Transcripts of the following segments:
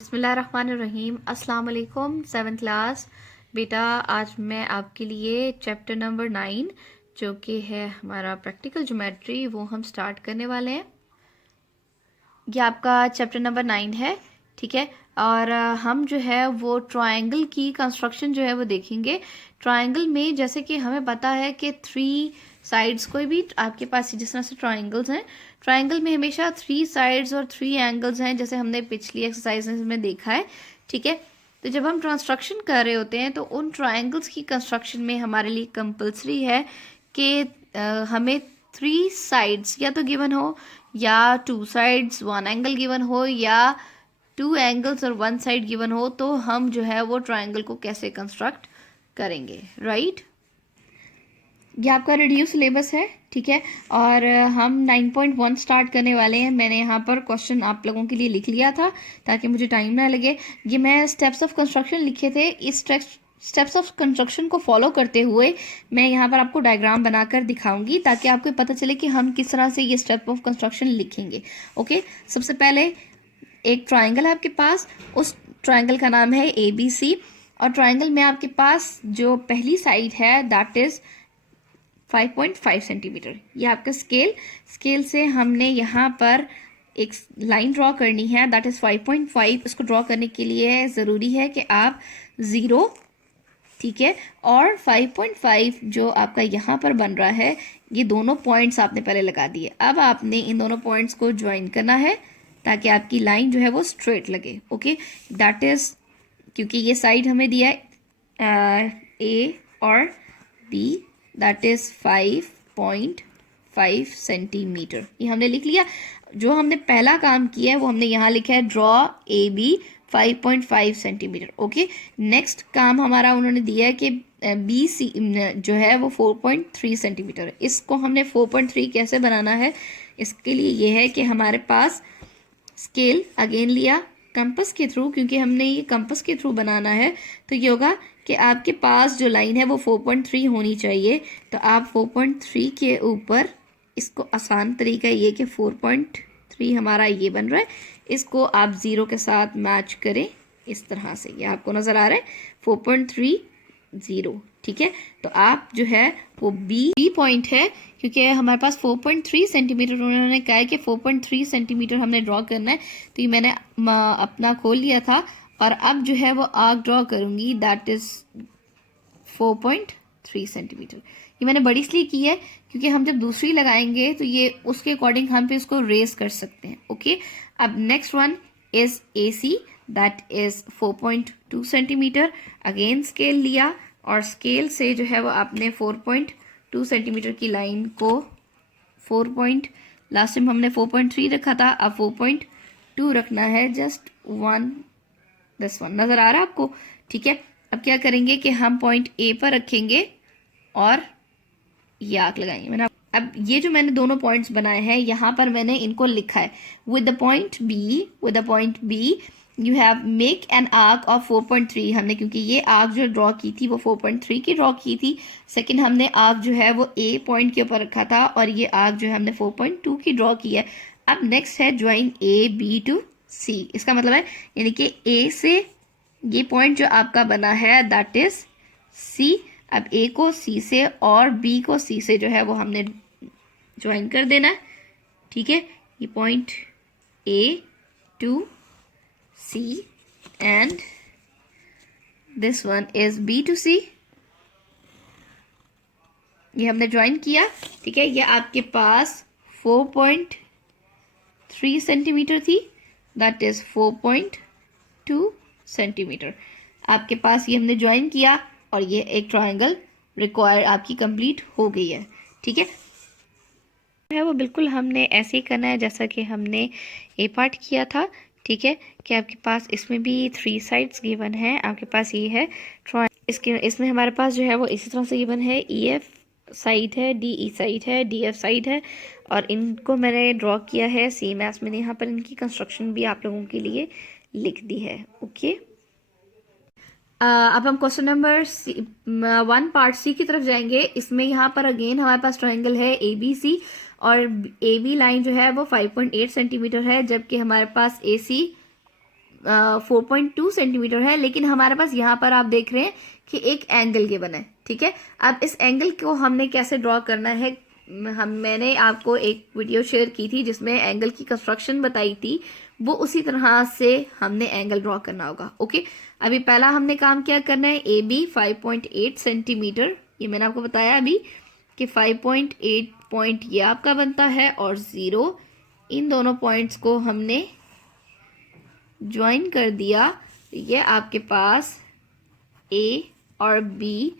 बिस्मिल्लाहिर्रहमानिर्रहीम। अस्सलाम वालेकुम। 7th क्लास बेटा, आज मैं आपके लिए चैप्टर नंबर 9 जो कि है हमारा प्रैक्टिकल ज्योमेट्री वो हम स्टार्ट करने वाले हैं। ये आपका चैप्टर नंबर 9 है, ठीक है। और हम जो है वो ट्रायंगल की कंस्ट्रक्शन जो है वो देखेंगे। ट्रायंगल में जैसे कि हमें पता है कि 3 साइड्स, कोई भी आपके पास जिस तरह से ट्रायंगल्स हैं, ट्रायंगल में हमेशा 3 साइड्स और 3 एंगल्स हैं, जैसे हमने पिछली एक्सरसाइज में देखा है, ठीक है। तो जब हम कंस्ट्रक्शन कर रहे होते हैं तो उन ट्रायंगल्स की कंस्ट्रक्शन में हमारे लिए कंपलसरी है कि हमें 3 साइड्स या तो गिवन हो, या 2 साइड्स 1 एंगल गिवन हो, या 2 एंगल्स और 1 साइड गिवन हो, तो हम जो है वो ट्रायंगल को कैसे कंस्ट्रक्ट करेंगे, राइट। ये आपका रिड्यूस सिलेबस है, ठीक है। और हम 9.1 स्टार्ट करने वाले हैं। मैंने यहाँ पर क्वेश्चन आप लोगों के लिए लिख लिया था ताकि मुझे टाइम ना लगे। ये मैं स्टेप्स ऑफ कंस्ट्रक्शन लिखे थे, इस स्टेप्स ऑफ कंस्ट्रक्शन को फॉलो करते हुए मैं यहाँ पर आपको डायग्राम बनाकर दिखाऊंगी ताकि आपको पता चले कि हम किस तरह से ये स्टेप ऑफ कंस्ट्रक्शन लिखेंगे। ओके, सबसे पहले एक ट्राइंगल है आपके पास, उस ट्राइंगल का नाम है ABC। और ट्राइंगल में आपके पास जो पहली साइड है दैट इज 5.5 सेंटीमीटर। ये आपका स्केल से हमने यहाँ पर एक लाइन ड्रॉ करनी है दैट इज 5.5। इसको ड्रॉ करने के लिए ज़रूरी है कि आप 0, ठीक है, और 5.5 जो आपका यहाँ पर बन रहा है, ये दोनों पॉइंट्स आपने पहले लगा दिए। अब आपने इन दोनों पॉइंट्स को ज्वाइन करना है ताकि आपकी लाइन जो है वो स्ट्रेट लगे। ओके, दैट इज, क्योंकि ये साइड हमें दिया है A और B, दैट इज 5.5 सेंटीमीटर। ये हमने लिख लिया। जो हमने पहला काम किया है वो हमने यहाँ लिखा है draw AB 5.5 centimetre. Okay, next काम हमारा उन्होंने दिया है कि BC जो है वो 4.3 सेंटीमीटर। इसको हमने 4.3 कैसे बनाना है, इसके लिए ये है कि हमारे पास स्केल अगेन लिया कंपस के थ्रू, क्योंकि हमने ये कंपस के थ्रू बनाना है। तो ये होगा कि आपके पास जो लाइन है वो 4.3 होनी चाहिए। तो आप 4.3 के ऊपर, इसको आसान तरीका ये कि 4.3 हमारा ये बन रहा है, इसको आप 0 के साथ मैच करें इस तरह से। ये आपको नज़र आ रहा है 4.30, ठीक है। तो आप जो है वो बी पॉइंट है, क्योंकि हमारे पास 4.3 सेंटीमीटर उन्होंने कहा है कि 4.3 सेंटीमीटर हमने ड्रॉ करना है। तो ये मैंने अपना खोल लिया था और अब जो है वो आर्क ड्रॉ करूंगी दैट इज 4.3 सेंटीमीटर। ये मैंने बड़ी इसलिए की है क्योंकि हम जब दूसरी लगाएंगे तो ये उसके अकॉर्डिंग हम पे इसको रेस कर सकते हैं। ओके, अब next one is AC that is 4.2 centimetre. Again scale लिया और स्केल से जो है वो आपने 4.2 सेंटीमीटर की लाइन को लास्ट टाइम हमने 4.3 रखा था, अब 4.2 रखना है, जस्ट 1 दिस वन नज़र आ रहा है आपको, ठीक है। अब क्या करेंगे कि हम पॉइंट A पर रखेंगे और ये आर्क लगाएंगे। मैंने अब ये जो मैंने दोनों पॉइंट्स बनाए हैं यहाँ पर मैंने इनको लिखा है with the point B you have make an arc of 4.3। हमने क्योंकि ये आर्क जो ड्रॉ की थी वो 4.3 की ड्रॉ की थी। सेकंड हमने आर्क जो है वो A पॉइंट के ऊपर रखा था और ये आर्क जो है हमने 4.2 की ड्रॉ की है। अब नेक्स्ट है ज्वाइन AB टू C। इसका मतलब है यानी कि A से ये पॉइंट जो आपका बना है दैट इज C। अब A को C से और B को C से जो है वो हमने ज्वाइन कर देना है, ठीक है। ये point A to C and this one is B to C। ये हमने ज्वाइन किया, ठीक है। ये आपके पास 4.3 सेंटीमीटर थी, दैट इज 4.2 सेंटीमीटर आपके पास। ये हमने ज्वाइन किया और ये एक ट्रायंगल रिक्वायर आपकी कंप्लीट हो गई है, ठीक है। वो बिल्कुल हमने ऐसे ही करना है जैसा कि हमने A पार्ट किया था, ठीक है। कि आपके पास इसमें भी 3 साइड्स गिवन है। आपके पास ये है इसमें हमारे पास जो है वो इसी तरह से गिवन है, EF साइड है, DE साइड है, DF साइड है, और इनको मैंने ड्रॉ किया है सेम एज मैंने यहाँ पर इनकी कंस्ट्रक्शन भी आप लोगों के लिए लिख दी है। ओके, अब हम क्वेश्चन नंबर 1 पार्ट C की तरफ जाएंगे। इसमें यहाँ पर अगेन हमारे पास ट्रायंगल है ABC और AB लाइन जो है वो 5.8 सेंटीमीटर है, जबकि हमारे पास AC 4.2 सेंटीमीटर है, लेकिन हमारे पास यहाँ पर आप देख रहे हैं कि एक एंगल गिवन है। ठीक है, अब इस एंगल को हमने कैसे ड्रॉ करना है, मैंने आपको एक वीडियो शेयर की थी जिसमें एंगल की कंस्ट्रक्शन बताई थी, वो उसी तरह से हमने एंगल ड्रॉ करना होगा। ओके, अभी पहला हमने काम क्या करना है, ए बी 5.8 सेंटीमीटर, ये मैंने आपको बताया अभी कि 5.8 पॉइंट ये आपका बनता है और 0, इन दोनों पॉइंट्स को हमने ज्वाइन कर दिया, ये आपके पास ए और बी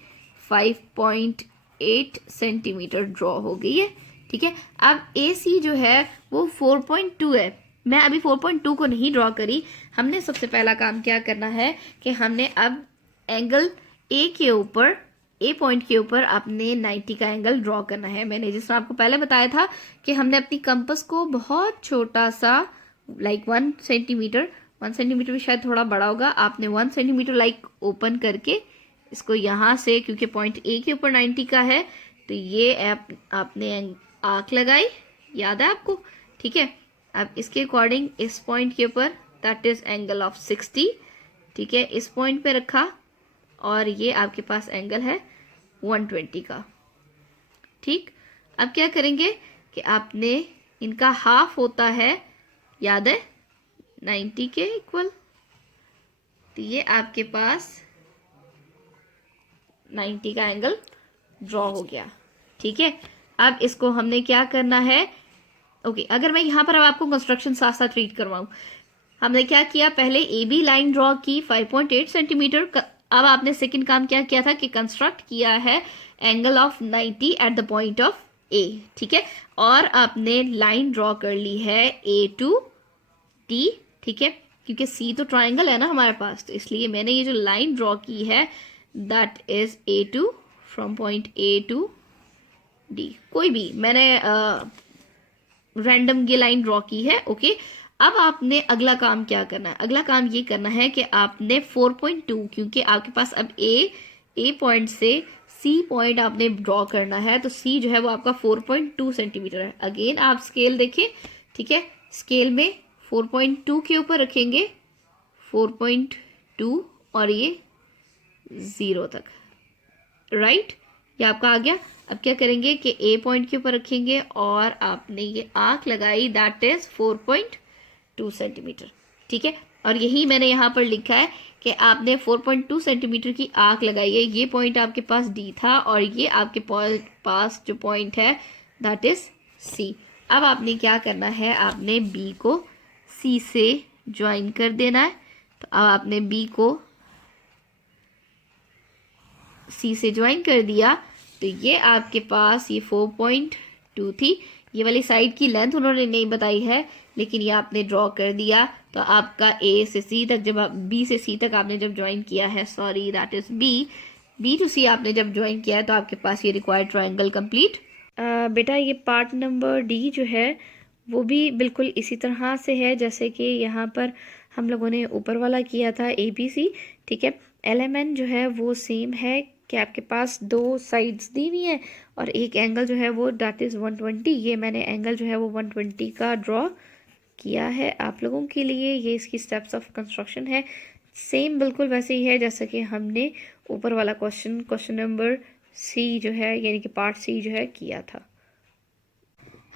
5.8 सेंटीमीटर ड्रॉ हो गई है। ठीक है, अब ए सी जो है वो 4.2 है, मैं अभी 4.2 को नहीं ड्रॉ करी। हमने सबसे पहला काम क्या करना है कि हमने अब एंगल ए के ऊपर, ए पॉइंट के ऊपर अपने 90 का एंगल ड्रॉ करना है। मैंने जिस तरह आपको पहले बताया था कि हमने अपनी कंपस को बहुत छोटा सा लाइक 1 सेंटीमीटर, 1 सेंटीमीटर भी शायद थोड़ा बड़ा होगा, आपने 1 सेंटीमीटर लाइक ओपन करके इसको यहाँ से, क्योंकि पॉइंट ए के ऊपर 90 का है तो ये आपने आंख लगाई, याद है आपको। ठीक है, अब इसके अकॉर्डिंग इस पॉइंट के ऊपर दैट इज एंगल ऑफ 60। ठीक है, इस पॉइंट पे रखा और ये आपके पास एंगल है 120 का। ठीक, अब क्या करेंगे कि आपने इनका हाफ होता है, याद है 90 के इक्वल, तो ये आपके पास 90 का एंगल ड्रॉ हो गया। ठीक है, अब इसको हमने क्या करना है, ओके अगर मैं यहाँ पर अब आपको कंस्ट्रक्शन साथ साथ रीड करवाऊं, हमने क्या किया, पहले ए बी लाइन ड्रॉ की 5.8 सेंटीमीटर। अब आपने सेकंड काम क्या किया था कि कंस्ट्रक्ट किया है angle of 90 at the point of A. ठीक है, और आपने लाइन ड्रॉ कर ली है ए टू डी। ठीक है, क्योंकि सी तो ट्राइंगल है ना हमारे पास, तो इसलिए मैंने ये जो लाइन ड्रॉ की है that is A to, from point A to D, कोई भी मैंने रैंडम ये लाइन ड्रॉ की है। ओके, अब आपने अगला काम क्या करना है, अगला काम ये करना है कि आपने 4.2, क्योंकि आपके पास अब ए पॉइंट से सी पॉइंट आपने ड्रॉ करना है, तो सी जो है वो आपका 4.2 सेंटीमीटर है। अगेन आप स्केल देखें, ठीक है, स्केल में 4.2 के ऊपर रखेंगे 4.2 और ये 0 तक, राइट, ये आपका आ गया। अब क्या करेंगे कि ए पॉइंट के ऊपर रखेंगे और आपने ये आंख लगाई, दैट इज 4.2 सेंटीमीटर। ठीक है, और यही मैंने यहाँ पर लिखा है कि आपने 4.2 सेंटीमीटर की आंख लगाई है। ये पॉइंट आपके पास डी था और ये आपके पास जो पॉइंट है दैट इज सी। अब आपने क्या करना है, आपने बी को सी से ज्वाइन कर देना है। तो अब आपने बी को सी से ज्वाइन कर दिया, तो ये आपके पास ये 4.2 थी। ये वाली साइड की लेंथ उन्होंने नहीं बताई है, लेकिन ये आपने ड्रॉ कर दिया। तो आपका ए से सी तक, जब आप बी से सी तक आपने जब ज्वाइन किया है, sorry that is B to C आपने जब ज्वाइन किया है, तो आपके पास ये रिक्वायर्ड ट्रायंगल कंप्लीट। बेटा ये पार्ट नंबर डी जो है वो भी बिल्कुल इसी तरह से है जैसे कि यहाँ पर हम लोगों ने ऊपर वाला किया था ए बी सी। ठीक है, एलिमेंट जो है वो सेम है कि आपके पास दो साइड्स दी हुई हैं और एक एंगल जो है वो दैट इज़ 120। ये मैंने एंगल जो है वो 120 का ड्रॉ किया है आप लोगों के लिए। ये इसकी स्टेप्स ऑफ कंस्ट्रक्शन है, सेम बिल्कुल वैसे ही है जैसा कि हमने ऊपर वाला क्वेश्चन नंबर सी जो है यानी कि पार्ट सी जो है किया था।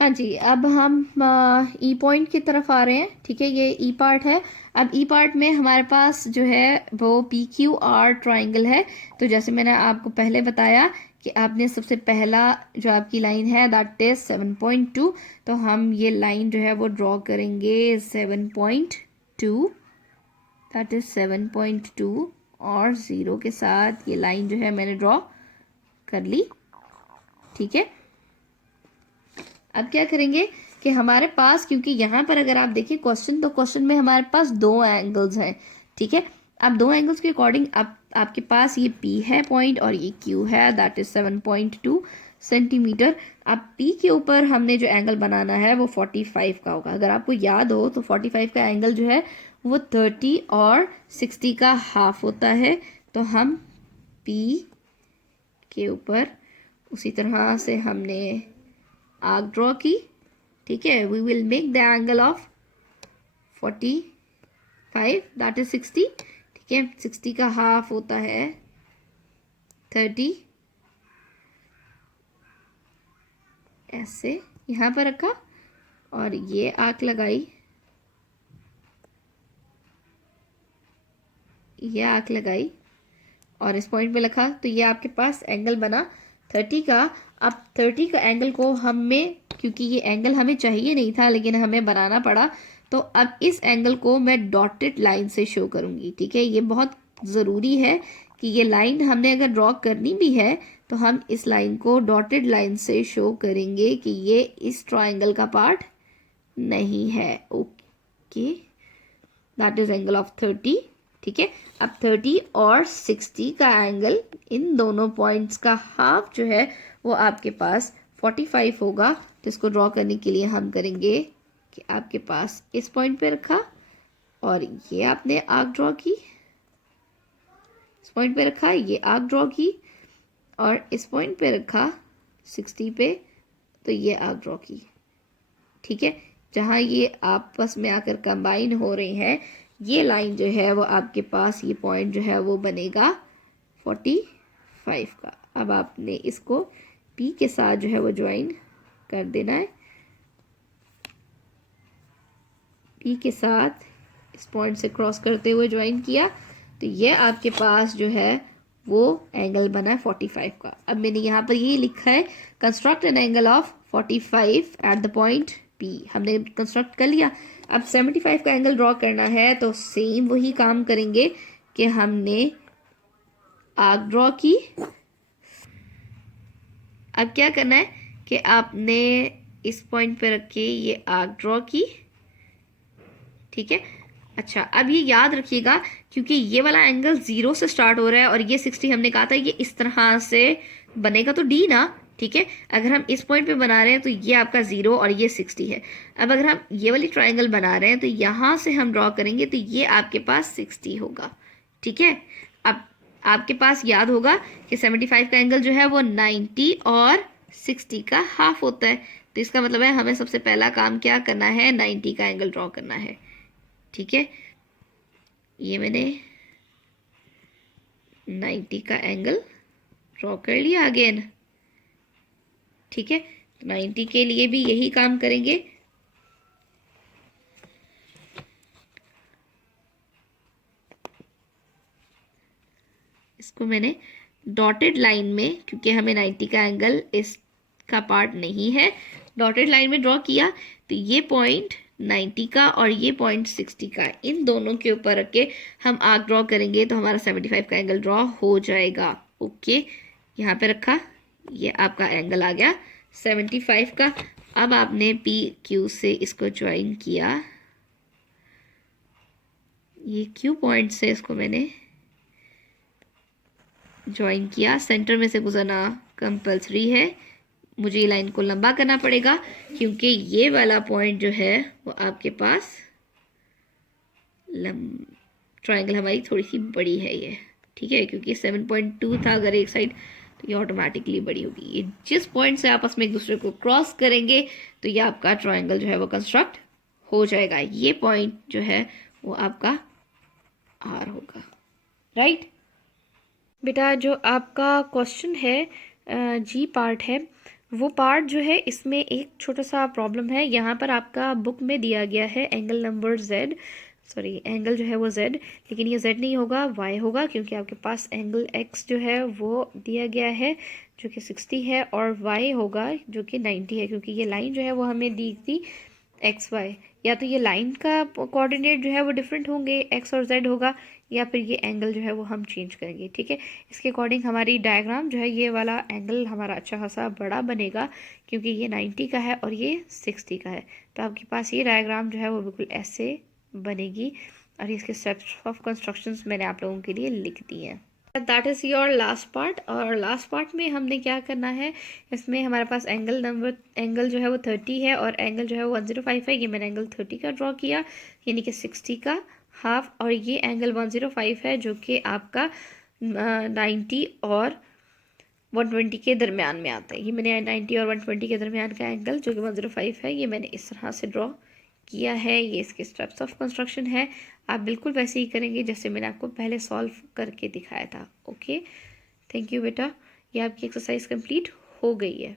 हाँ जी, अब हम ई पॉइंट की तरफ आ रहे हैं। ठीक है, ये ई पार्ट है। अब ई पार्ट में हमारे पास जो है वो पी क्यू आर ट्राइंगल है। तो जैसे मैंने आपको पहले बताया कि आपने सबसे पहला जो आपकी लाइन है दैट इज 7.2, तो हम ये लाइन जो है वो ड्रॉ करेंगे 7.2, दैट इज 7.2 और 0 के साथ ये लाइन जो है मैंने ड्रॉ कर ली। ठीक है, अब क्या करेंगे कि हमारे पास, क्योंकि यहाँ पर अगर आप देखिए क्वेश्चन, तो क्वेश्चन में हमारे पास दो एंगल्स हैं। ठीक है, अब दो एंगल्स के अकॉर्डिंग आपके पास ये P है पॉइंट और ये Q है दैट इज 7.2 सेंटीमीटर। अब P के ऊपर हमने जो एंगल बनाना है वो 45 का होगा। अगर आपको याद हो तो 45 का एंगल जो है वो 30 और 60 का हाफ होता है। तो हम P के ऊपर उसी तरह से हमने आर्क ड्रॉ की। ठीक है, we will make the angle of 45 5 that is 60। ठीक है, 60 का हाफ होता है 30। ऐसे यहाँ पर रखा और ये आर्क लगाई, ये आर्क लगाई और इस पॉइंट पे रखा, तो ये आपके पास एंगल बना 30 का। अब 30 का एंगल को हमें, क्योंकि ये एंगल हमें चाहिए नहीं था लेकिन हमें बनाना पड़ा, तो अब इस एंगल को मैं डॉटेड लाइन से शो करूंगी। ठीक है, ये बहुत ज़रूरी है कि ये लाइन हमने अगर ड्रॉ करनी भी है तो हम इस लाइन को डॉटेड लाइन से शो करेंगे कि ये इस ट्राइंगल का पार्ट नहीं है। Okay, that is angle of 30। ठीक है, अब 30 और 60 का एंगल, इन दोनों पॉइंट्स का हाफ जो है वो आपके पास 45 होगा। तो इसको ड्रॉ करने के लिए हम करेंगे कि आपके पास इस पॉइंट पे रखा और ये आपने आर्क ड्रॉ की, इस पॉइंट पे रखा, ये आर्क ड्रॉ की और इस पॉइंट पे रखा 60 पे, तो ये आर्क ड्रॉ की। ठीक है, जहाँ ये आपस में आकर कंबाइन हो रहे हैं, ये लाइन जो है वो आपके पास, ये पॉइंट जो है वो बनेगा 45 का। अब आपने इसको P के साथ जो है वो ज्वाइन कर देना है। P के साथ इस पॉइंट से क्रॉस करते हुए ज्वाइन किया, तो ये आपके पास जो है वो एंगल बना है 45 का। अब मैंने यहाँ पर ये लिखा है construct an angle of 45 eight the point P। हमने कंस्ट्रक्ट कर लिया। अब 75 का एंगल ड्रॉ करना है तो सेम वही काम करेंगे कि हमने आर्क ड्रॉ की। अब क्या करना है कि आपने इस पॉइंट पे रख के ये आर्क ड्रॉ की। ठीक है, अच्छा, अब ये याद रखिएगा क्योंकि ये वाला एंगल 0 से स्टार्ट हो रहा है और ये 60 हमने कहा था ये इस तरह से बनेगा, तो D ना। ठीक है, अगर हम इस पॉइंट पे बना रहे हैं तो ये आपका 0 और ये 60 है। अब अगर हम ये वाली ट्राइंगल बना रहे हैं तो यहाँ से हम ड्रॉ करेंगे तो ये आपके पास 60 होगा। ठीक है, अब आपके पास याद होगा कि 75 का एंगल जो है वो 90 और 60 का हाफ होता है। तो इसका मतलब है हमें सबसे पहला काम क्या करना है, 90 का एंगल ड्रॉ करना है। ठीक है, ये मैंने 90 का एंगल ड्रॉ कर लिया अगेन। ठीक है, 90 के लिए भी यही काम करेंगे। इसको मैंने डॉटेड लाइन में, क्योंकि हमें 90 का एंगल इसका पार्ट नहीं है, डॉटेड लाइन में ड्रॉ किया। तो ये पॉइंट 90 का और ये पॉइंट 60 का, इन दोनों के ऊपर रख के हम आर्क ड्रॉ करेंगे तो हमारा 75 का एंगल ड्रॉ हो जाएगा। ओके, यहाँ पे रखा, ये आपका एंगल आ गया 75 का। अब आपने पी क्यू से इसको ज्वाइन किया, ये क्यू पॉइंट से इसको मैंने ज्वाइन किया। सेंटर में से गुजरना कंपल्सरी है, मुझे ये लाइन को लंबा करना पड़ेगा क्योंकि ये वाला पॉइंट जो है वो आपके पास ट्राइंगल हमारी थोड़ी सी बड़ी है ये। ठीक है, क्योंकि 7.2 था अगर एक साइड, तो ये ऑटोमेटिकली बड़ी होगी। ये जिस पॉइंट से आपस में एक दूसरे को क्रॉस करेंगे तो ये आपका ट्राइंगल जो है वो कंस्ट्रक्ट हो जाएगा। ये पॉइंट जो है वो आपका आर होगा। राइट बेटा, जो आपका क्वेश्चन है जी पार्ट है, वो पार्ट जो है इसमें एक छोटा सा प्रॉब्लम है। यहाँ पर आपका बुक में दिया गया है angle number Z, sorry angle जो है वो Z, लेकिन ये Z नहीं होगा, Y होगा, क्योंकि आपके पास एंगल X जो है वो दिया गया है जो कि 60 है और Y होगा जो कि 90 है, क्योंकि ये लाइन जो है वो हमें दी थी XY। या तो ये लाइन का कोऑर्डिनेट जो है वो डिफरेंट होंगे, X और Z होगा, या फिर ये एंगल जो है वो हम चेंज करेंगे। ठीक है, इसके अकॉर्डिंग हमारी डायग्राम जो है, ये वाला एंगल हमारा अच्छा खासा बड़ा बनेगा क्योंकि ये 90 का है और ये 60 का है। तो आपके पास ये डायग्राम जो है वो बिल्कुल ऐसे बनेगी और इसके स्टेप्स ऑफ कंस्ट्रक्शंस मैंने आप लोगों के लिए लिख दिए हैं। That is your last part. और लास्ट पार्ट में हमने क्या करना है, इसमें हमारे पास एंगल जो है वो 30 है और एंगल जो है वो 105 है। ये मैंने एंगल 30 का ड्रॉ किया, यानी कि 60 का हाफ, और ये एंगल 105 है जो कि आपका 90 और 120 के दरमियान में आता है। ये मैंने 90 और 120 के दरमियान का एंगल जो कि 105 है, ये मैंने इस तरह से ड्रॉ किया है। ये इसके स्टेप्स ऑफ कंस्ट्रक्शन है। आप बिल्कुल वैसे ही करेंगे जैसे मैंने आपको पहले सॉल्व करके दिखाया था। ओके, थैंक यू बेटा, ये आपकी एक्सरसाइज कंप्लीट हो गई है।